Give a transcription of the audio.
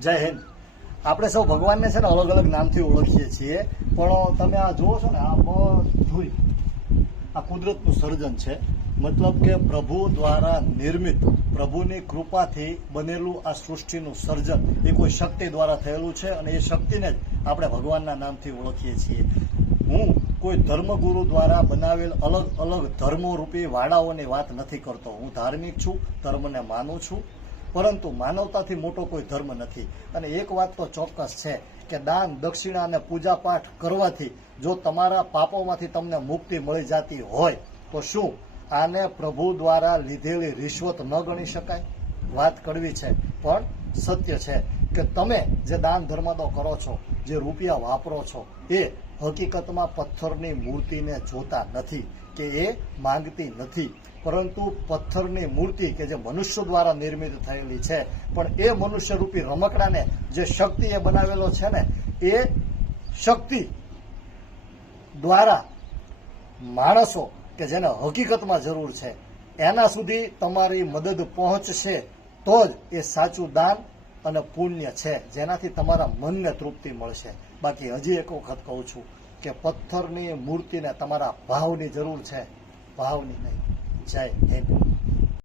જય હિન્દ. આપણે સૌ ભગવાનને છે ને અલગ અલગ નામથી ઓળખીએ છીએ, પણ તમે આ જુઓ છો ને, આ બધું આ કુદરતનું સર્જન છે. મતલબ કે પ્રભુ દ્વારા નિર્મિત, પ્રભુની કૃપાથી બનેલું આ સૃષ્ટિનું સર્જન એ કોઈ શક્તિ દ્વારા થયેલું છે અને એ શક્તિને જ આપણે ભગવાનના નામથી ઓળખીએ છીએ. હું કોઈ ધર્મગુરુ દ્વારા બનાવેલ અલગ અલગ ધર્મોરૂપી વાડાઓની વાત નથી કરતો. હું ધાર્મિક છું, ધર્મને માનું છું પરંતુ માનવતાથી મોટો કોઈ ધર્મ નથી. અને એક વાત તો ચોક્કસ છે કે દાન, દક્ષિણા અને પૂજા પાઠ કરવાથી જો તમારા પાપોમાંથી તમને મુક્તિ મળી જતી હોય, તો શું આને પ્રભુ દ્વારા લીધેલી રિશ્વત ન ગણી શકાય? વાત કરવી છે, પણ સત્ય છે કે તમે જે દાન ધર્મદો કરો છો, જે રૂપિયા વાપરો છો, એ હકીકતમાં પથ્થરની મૂર્તિને જોતા નથી કે એ માંગતી નથી. પરંતુ પથ્થરની મૂર્તિ કે જે મનુષ્ય દ્વારા નિર્મિત થયેલી છે, પણ એ મનુષ્ય રૂપી રમકડાને જે શક્તિ એ બનાવેલો છે ને, એ શક્તિ દ્વારા માણસો કે જેને હકીકતમાં જરૂર છે, એના સુધી તમારી મદદ પહોંચશે તો જ એ સાચું દાન અને પુણ્ય છે, જેનાથી તમારા મનને તૃપ્તિ મળશે. બાકી હજી એક વખત કહું છું કે પથ્થરની મૂર્તિને તમારા ભાવની જરૂર છે, ભાવની નહીં. 在顶部。